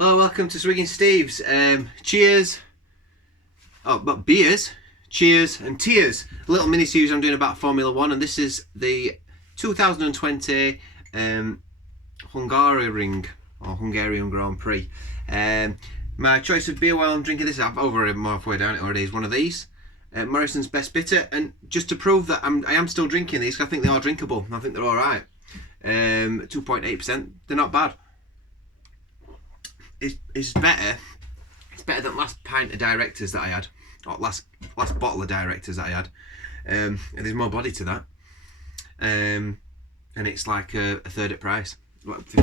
Hello, welcome to Swigging Steve's. Cheers. Oh, but beers. Cheers and tears. A little mini series I'm doing about Formula One, and this is the 2020 Hungarian Grand Prix. My choice of beer while I'm drinking this, I'm over halfway down it already, is one of these. Morrison's Best Bitter, and just to prove that I am still drinking these, I think they are drinkable. I think they're all right. 2.8%. They're not bad. It's better. It's better than last pint of directors that I had, or last bottle of directors that I had. And there's more body to that. And it's like a third at price. Just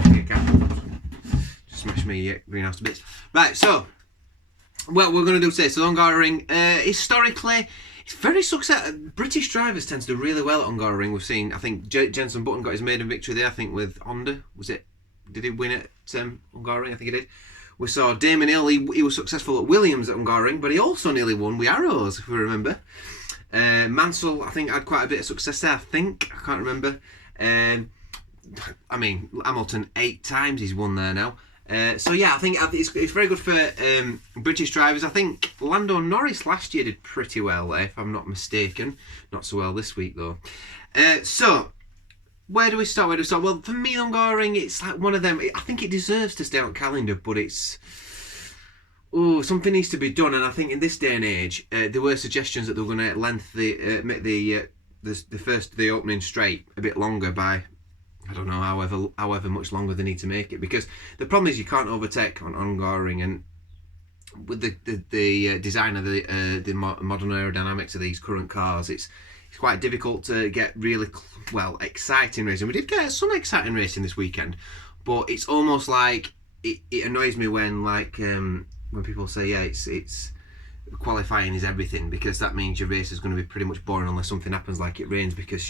smash me greenhouse to bits. Right, so what we're going to do today. So Hungaroring, historically, it's very successful. British drivers tend to do really well at Hungaroring. We've seen, I think Jenson Button got his maiden victory there. I think with Honda, was it? Did he win at Hungaroring? I think he did. We saw Damon Hill, he was successful at Williams at Hungaroring, but he also nearly won with Arrows, if we remember. Mansell, I think, had quite a bit of success there, I can't remember. I mean, Hamilton 8 times he's won there now. So yeah, I think it's very good for British drivers. I think Lando Norris last year did pretty well, if I'm not mistaken. Not so well this week, though. So where do we start? Well, for me, Hungaroring, it's like one of them. I think it deserves to stay on calendar, but it's something needs to be done. And I think in this day and age, there were suggestions that they were going to make the opening straight a bit longer by, I don't know, however much longer they need to make it, because the problem is you can't overtake on Hungaroring, and with the design of the modern aerodynamics of these current cars, it's quite difficult to get really exciting racing. We did get some exciting racing this weekend, but it's almost like it annoys me when people say, yeah, it's qualifying is everything, because that means your race is going to be pretty much boring unless something happens like it rains, because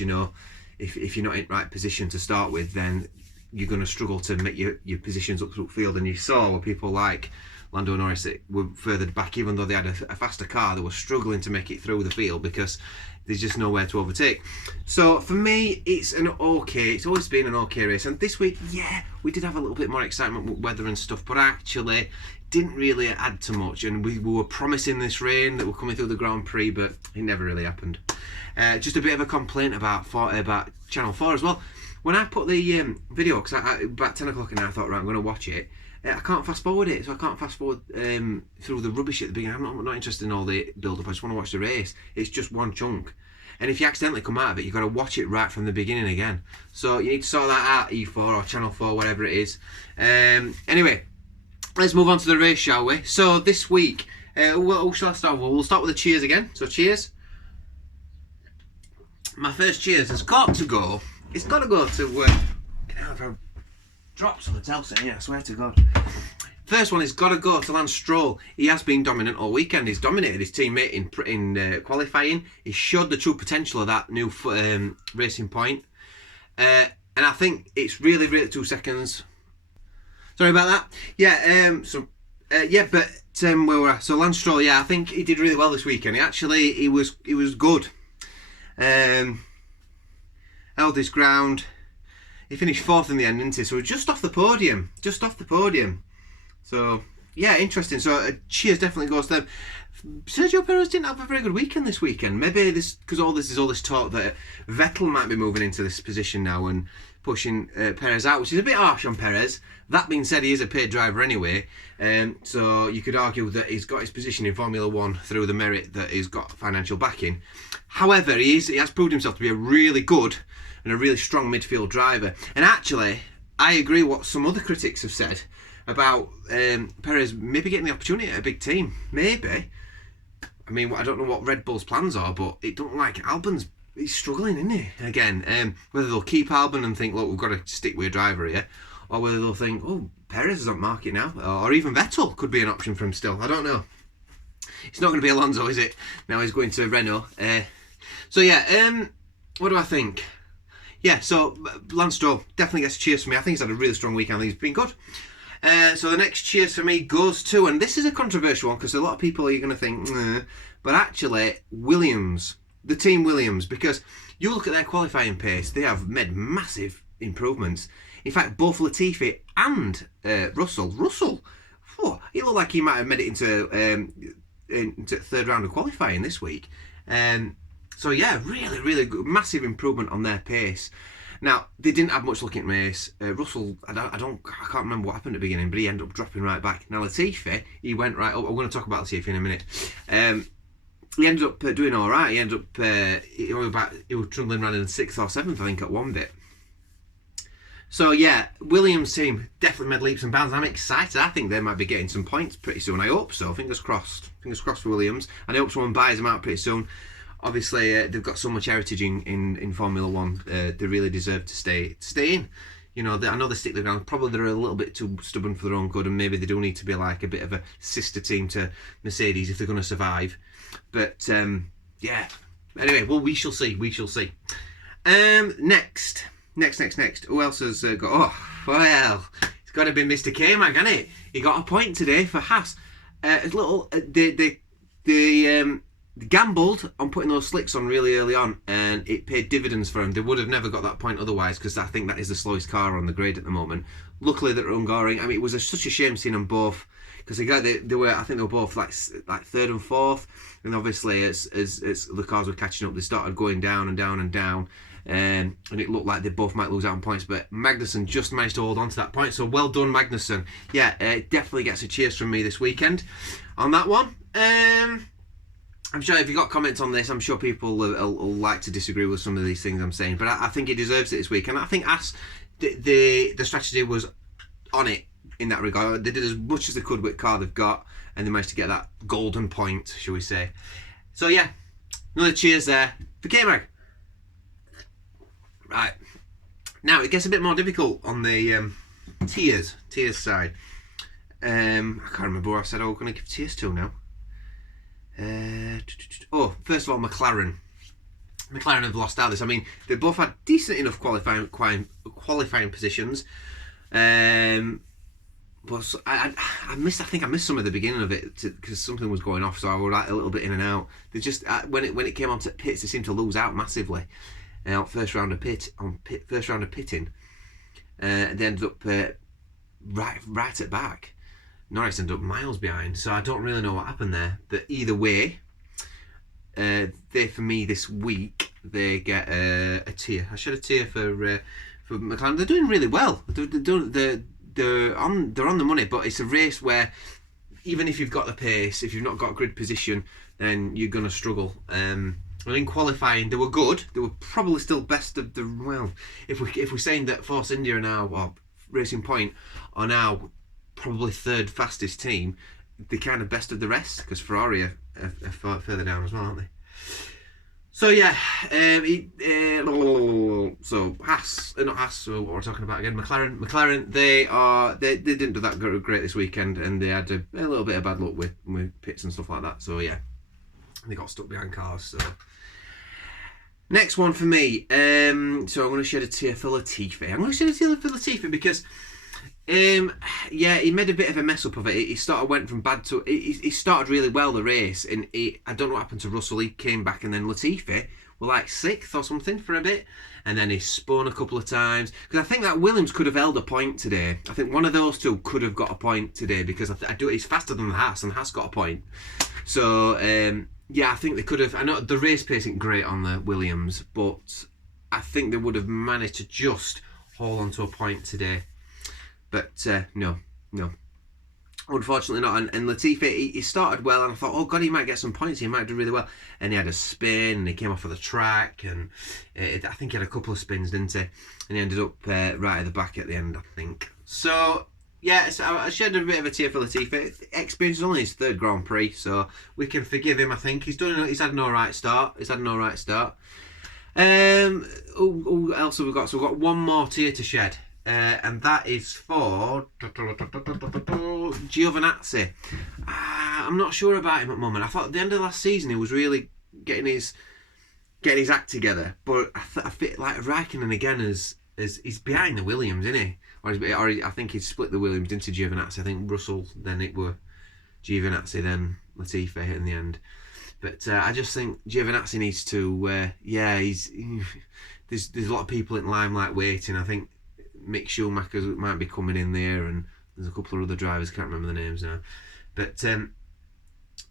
if you're not in the right position to start with, then you're going to struggle to make your positions up through field. And you saw where people like Lando Norris that were further back, even though they had a faster car, they were struggling to make it through the field because there's just nowhere to overtake. So for me, it's always been an okay race. And this week, yeah, we did have a little bit more excitement with weather and stuff, but actually didn't really add to much. And we were promising this rain that were coming through the Grand Prix, but it never really happened. Just a bit of a complaint about Channel 4 as well. When I put the video, because about 10 o'clock and I thought, right, I'm going to watch it, I can't fast forward it, so I can't fast forward through the rubbish at the beginning. I'm not interested in all the build-up, I just want to watch the race. It's just one chunk. And if you accidentally come out of it, you've got to watch it right from the beginning again. So you need to sort that out, E4 or Channel 4, whatever it is. Anyway, let's move on to the race, shall we? So this week, who shall I start with? We'll start with the cheers again. So cheers. My first cheers has got to go. It's got to go to drops on the Telson, yeah, I swear to God. First one has got to go to Lance Stroll. He has been dominant all weekend. He's dominated his teammate in qualifying. He showed the true potential of that new Racing Point. And I think it's really 2 seconds. Sorry about that. Yeah, where we're at. So Lance Stroll, yeah, I think he did really well this weekend. He was good. Held his ground. He finished 4th in the end, didn't he? So just off the podium. So, yeah, interesting. So, cheers definitely goes to them. Sergio Perez didn't have a very good weekend this weekend. Maybe because all this talk that Vettel might be moving into this position now and pushing Perez out, which is a bit harsh on Perez. That being said, he is a paid driver anyway. So, you could argue that he's got his position in Formula One through the merit that he's got financial backing. However, he has proved himself to be a really good and a really strong midfield driver. And actually, I agree what some other critics have said about Perez maybe getting the opportunity at a big team. Maybe. I mean, I don't know what Red Bull's plans are, but it don't like he's struggling, isn't he? Again, whether they'll keep Albon and think, look, we've got to stick with a driver here, or whether they'll think, oh, Perez is on market now, or even Vettel could be an option for him still. I don't know. It's not going to be Alonso, is it? Now he's going to Renault. So yeah, what do I think? Yeah, so Lance Stroll definitely gets cheers for me. I think he's had a really strong weekend. I think he's been good. So the next cheers for me goes to, and this is a controversial one because a lot of people are going to think, but actually Williams, the team Williams, because you look at their qualifying pace, they have made massive improvements. In fact, both Latifi and Russell he looked like he might have made it into third round of qualifying this week. So yeah, really good, massive improvement on their pace. Now they didn't have much luck in race. Russell, I can't remember what happened at the beginning, but he ended up dropping right back. Now Latifi, he went right up. I'm going to talk about Latifi in a minute. He ended up doing all right. He ended up he was trundling around in 6th or 7th, I think, at one bit. So yeah, Williams team definitely made leaps and bounds. I'm excited. I think they might be getting some points pretty soon. I hope so. Fingers crossed. Fingers crossed for Williams. And I hope someone buys them out pretty soon. Obviously, they've got so much heritage in Formula One. They really deserve to stay in. You know, I know they stick their ground. Probably they're a little bit too stubborn for their own good, and maybe they do need to be like a bit of a sister team to Mercedes if they're going to survive. But yeah. Anyway, well, we shall see. We shall see. Next. Who else has got? Oh, well, it's got to be Mr. K-Mag, hasn't it? He got a point today for Haas. They gambled on putting those slicks on really early on, and it paid dividends for them. They would have never got that point otherwise, because I think that is the slowest car on the grid at the moment. Luckily, they're Hungary. I mean, it was such a shame seeing them both, because I think they were both like 3rd and 4th, and obviously as the cars were catching up, they started going down and down and down. And it looked like they both might lose out on points, but Magnussen just managed to hold on to that point. So well done, Magnussen. Yeah, definitely gets a cheers from me this weekend on that one. I'm sure if you got comments on this, I'm sure people will like to disagree with some of these things I'm saying, but I think he deserves it this week. And I think the strategy was on it in that regard. They did as much as they could with the car they've got, and they managed to get that golden point, shall we say. So yeah, another cheers there for K-Mag. Right, now it gets a bit more difficult on the tiers side. I can't remember what I said I was going to give tiers to now. First of all, McLaren have lost out this. I mean, they both had decent enough qualifying positions, but I missed some of the beginning of it because something was going off, so I was like a little bit in and out. They just when it came on to pits, they seemed to lose out massively. First round of pitting, they ended up right at back. Norris ended up miles behind, so I don't really know what happened there. But either way, for me this week they get a tier. I should have a tier for McLaren. They're doing really well. They're on the money, but it's a race where even if you've got the pace, if you've not got grid position, then you're gonna struggle. And in qualifying, they were good. They were probably still best of the... Well, if we're saying that Force India are now, or Racing Point, are now probably 3rd fastest team, they're kind of best of the rest, because Ferrari are further down as well, aren't they? So yeah, so Haas, not Haas, so what we're talking about again, McLaren, they didn't do that great this weekend, and they had a little bit of bad luck with pits and stuff like that, so yeah. They got stuck behind cars, so... Next one for me. So I'm going to shed a tear for Latifi. Because, he made a bit of a mess up of it. He sort of went from bad to... He started really well, the race, and I don't know what happened to Russell. He came back, and then Latifi were like 6th or something for a bit, and then he spun a couple of times. Because I think that Williams could have held a point today. I think one of those two could have got a point today, because he's faster than Haas, and Haas got a point. So... yeah, I think they could have... I know the race pace isn't great on the Williams, but I think they would have managed to just hold on to a point today. But no. Unfortunately not. And Latifi, he started well, and I thought, oh God, he might get some points. He might do really well. And he had a spin, and he came off of the track, and I think he had a couple of spins, didn't he? And he ended up right at the back at the end, I think. So... yeah, so I shed a bit of a tear for Latifi. Experience is only his 3rd Grand Prix, so we can forgive him, I think. He's had an alright start. Who else have we got? So we've got one more tear to shed. And that is for Giovinazzi. I'm not sure about him at the moment. I thought at the end of last season he was really getting his act together. But I feel like Raikkonen again is he's behind the Williams, isn't he? Or I think he's split the Williams into Giovinazzi. I think Russell, then it were Giovinazzi, then Latifi in the end. But I just think Giovinazzi needs to... there's a lot of people in limelight waiting. I think Mick Schumacher might be coming in there, and There's a couple of other drivers, I can't remember the names now. But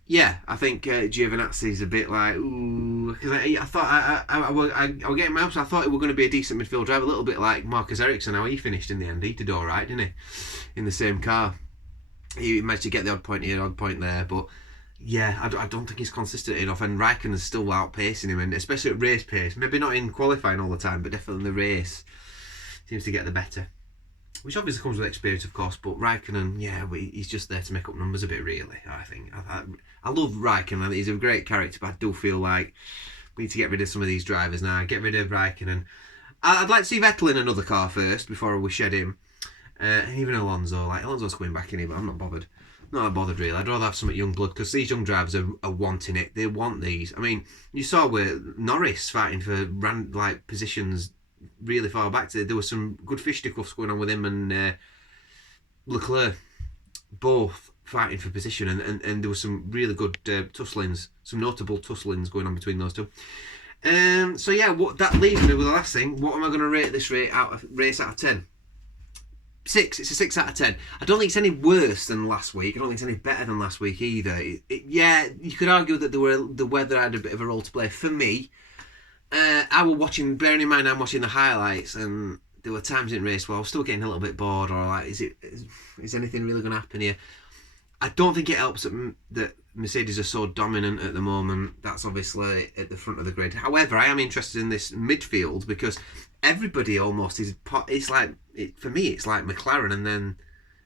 yeah, I think Giovinazzi's a bit like, ooh, because I thought I was getting my hopes. I thought it were going to be a decent midfield driver, a little bit like Marcus Ericsson, how he finished in the end. He did all right, didn't he? In the same car, he managed to get the odd point here, odd point there, but yeah, I don't think he's consistent enough. And Raikkonen's still outpacing him, and especially at race pace. Maybe not in qualifying all the time, but definitely in the race, seems to get the better. Which obviously comes with experience, of course, but Raikkonen, yeah, he's just there to make up numbers a bit, really, I think. I love Raikkonen, he's a great character, but I do feel like we need to get rid of some of these drivers now. Get rid of Raikkonen. I'd like to see Vettel in another car first, before we shed him. And even Alonso, Alonso's coming back in here, but I'm not bothered. Not that bothered, really. I'd rather have some young blood, because these young drivers are wanting it. They want these. I mean, you saw where Norris fighting for positions really far back. There was some good fisticuffs going on with him and Leclerc, both fighting for position, and there was some really good tusslings, some notable tusslings going on between those two. So yeah, that leaves me with the last thing. What am I going to rate this race out of 10? 6. It's a 6 out of 10. I don't think it's any worse than last week. I don't think it's any better than last week either. Yeah, you could argue that the weather had a bit of a role to play for me. I was watching, bearing in mind I'm watching the highlights, and there were times in race where I was still getting a little bit bored, or like, is anything really going to happen here? I don't think it helps that Mercedes are so dominant at the moment. That's obviously at the front of the grid. However, I am interested in this midfield, because everybody almost is. It's like, for me, it's like McLaren, and then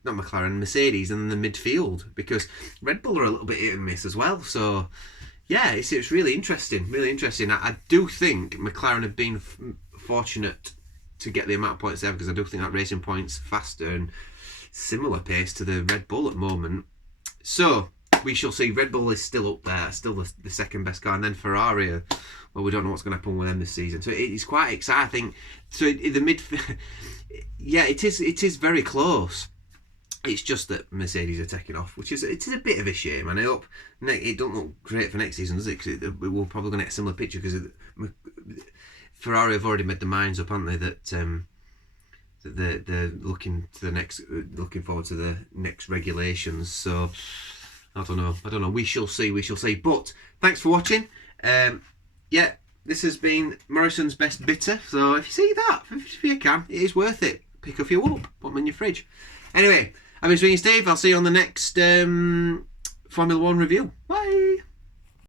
not McLaren, Mercedes, and then the midfield, because Red Bull are a little bit hit and miss as well. So yeah, it's really interesting, really interesting. I do think McLaren have been fortunate to get the amount of points there, because I do think that Racing Point's faster and similar pace to the Red Bull at the moment. So we shall see. Red Bull is still up there, still the second best car, and then Ferrari, well, we don't know what's going to happen with them this season. So it's quite exciting. So in the mid, yeah, it is very close. It's just that Mercedes are taking off, which is a bit of a shame. And I hope it don't look great for next season, does it? Because we're probably going to get a similar picture, because Ferrari have already made their minds up, haven't they? That they're looking forward to the next regulations. So I don't know. We shall see. But thanks for watching. Yeah, this has been Morrison's Best Bitter. So if you see that, if you can, it is worth it. Pick a few up, put them in your fridge. Anyway, I've been Swinging Steve. I'll see you on the next Formula 1 review. Bye.